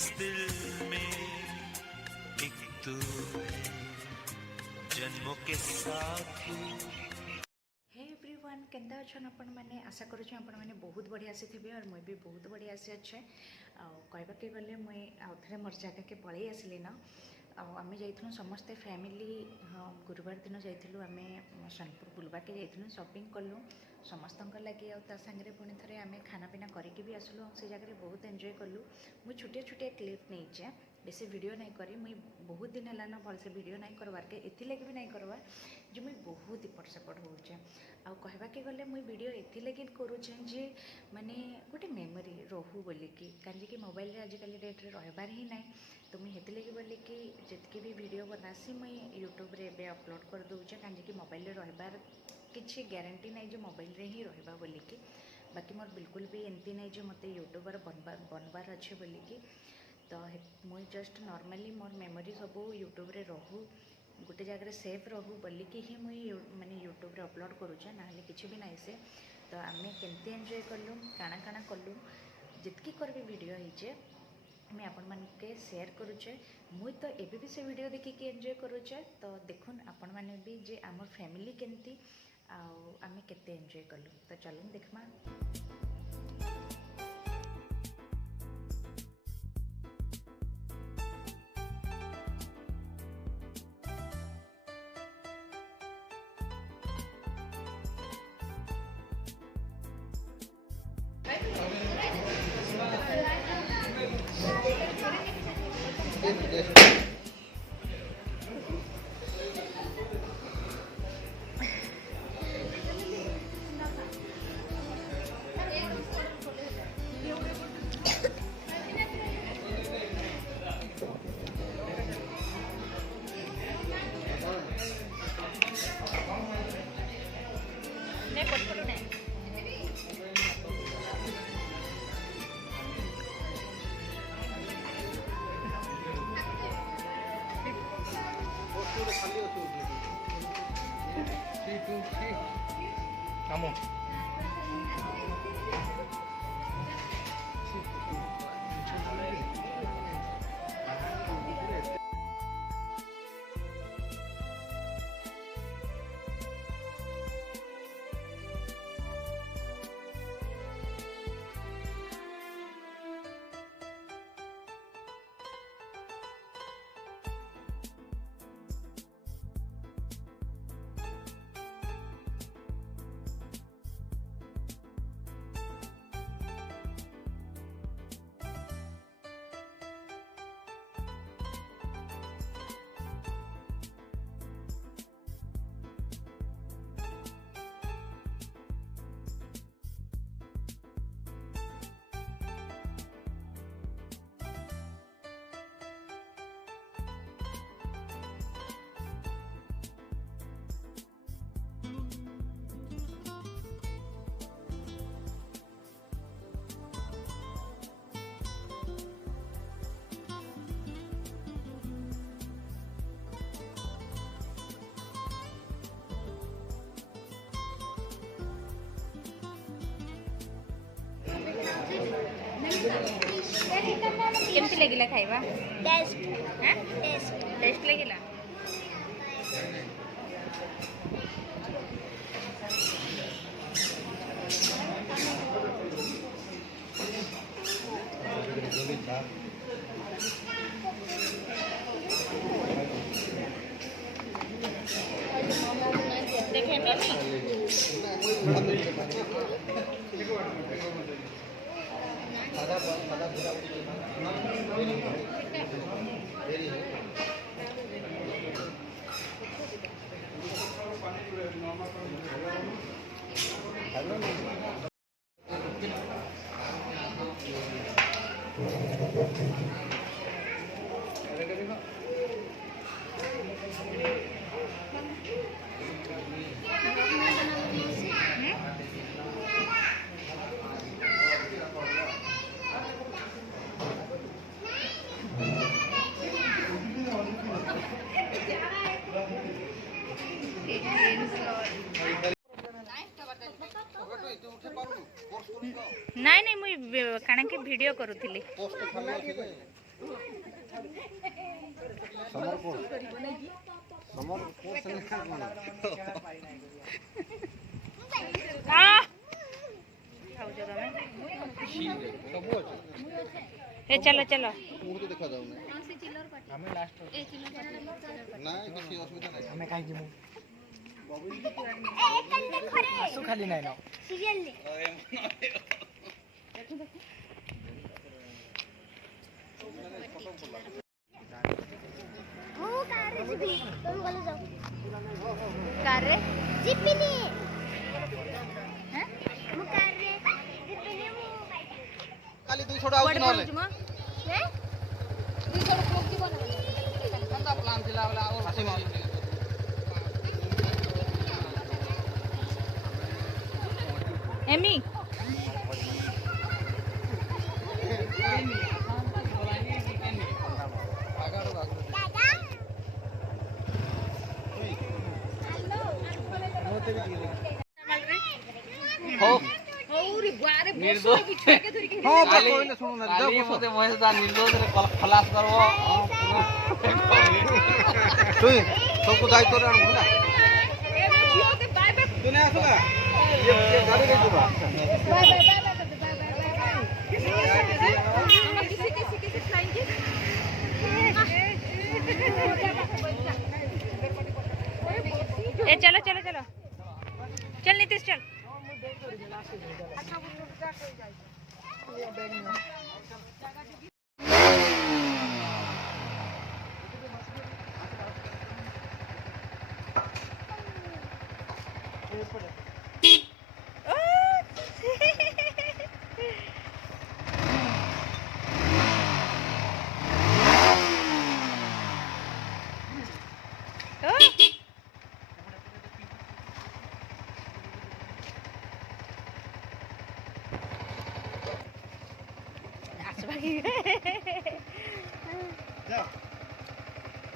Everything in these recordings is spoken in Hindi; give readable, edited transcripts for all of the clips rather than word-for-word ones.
इस दिल में एक तू है जन्मों के साथी। हे एवरीवन केंदा अच्छन आपण मैंने आशा करुँ आपण मैंने बहुत बढ़िया से थे और मुझे भी बहुत बढ़िया से अच्छे कहवा के गले मुई आउ थे मोर जगह के पलि आसली न आम जाइलु समस्ते फैमिली गुरुवार दिन जाइलु आम सोनपुर बुलवाके जाइलु शॉपिंग कलु समस्त लगे आगे पुणी थे आम खाना पीना करके भी आसलु से जगह बहुत एंजॉय कलु मुझे छुटिया छुटिया क्लिप नहीं बेसी वीडियो नहीं करी मुई बहुत दिन है ना भलसे वीडियो नहीं करवार के एथिलगे भी नहीं करवार जो मुई बहुत इपट सेपट होचे आ कहवा के गले मुई वीडियो एथिलगे करुचे जे माने गोटे मेमोरी रहू बोलिकी कहीं मोबाइल आजिकल डेट्रे रही ही ना तो मुझे हेतिलगे बोलिकी जितकी भी वीडियो बनासी मुई यूट्यूब रे एबे अपलोड कर दूचे कहीं मोबाइल रही किसी ग्यारंटी नहीं जो मोबाइल रे ही रहा बोलिकी बाकी मोर बिल्कुल भी एमती नहीं जो मत यूट्यूबर बनबार अच्छे बोलिकी तो मुई जस्ट नॉर्मली मोर मेमोरी सब यूट्यूब रे रहू गोटे जगह सेफ रहू बोलिकी ही मुई माने यूट्यूब रे अपलोड करुचे ना किसी भी नहीं से तो आम केमती एंजॉय कलु काଣା काଣା कलु जितकी कर भी वीडियो होइचे मैं आपण मानके शेयर करुचे मुई तो एबे भी से वीडियो देखिकी एंजॉय करुचे तो देखुन आपण माने भी जे आमर फैमिली केमती आम केते एंजॉय कलु तो चलून देखमा। Vamos. केमती लगिला खाइबा टेस्ट हैं टेस्ट लगिला देखे ନାଇଁ ନାଇଁ ମୁଇଁ କାଣା କି ଭିଡ଼ିଓ କରୁଥିଲି। ए चलो चलो मुहूर्त देखा जाऊ ଆମେ ଲାଷ୍ଟ ନାଇଁ କିଛି ଅସୁବିଧା ନାହିଁ ଆମେ କାହିଁ ଯିବୁ ଆସୁ ଖାଲି ନାଇଁ ନା ସିରିୟଲ ମୁଁ କାରରେ ଯିବି ତମେ ଗଲେ ଯାଅ କାରରେ ଯିବିନି हैं ମୁଁ କାରରେ ଯିବିନି ମୁଁ କାଲି 200 ଆଉଚି ନହେଲେ हैं 200 फ्लोक जीव ना कंदा प्लान थिला वाला और हासी मार एमी सबको दायित्व ए चलो चलो चलो चल नीतीश चल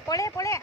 पळे पळे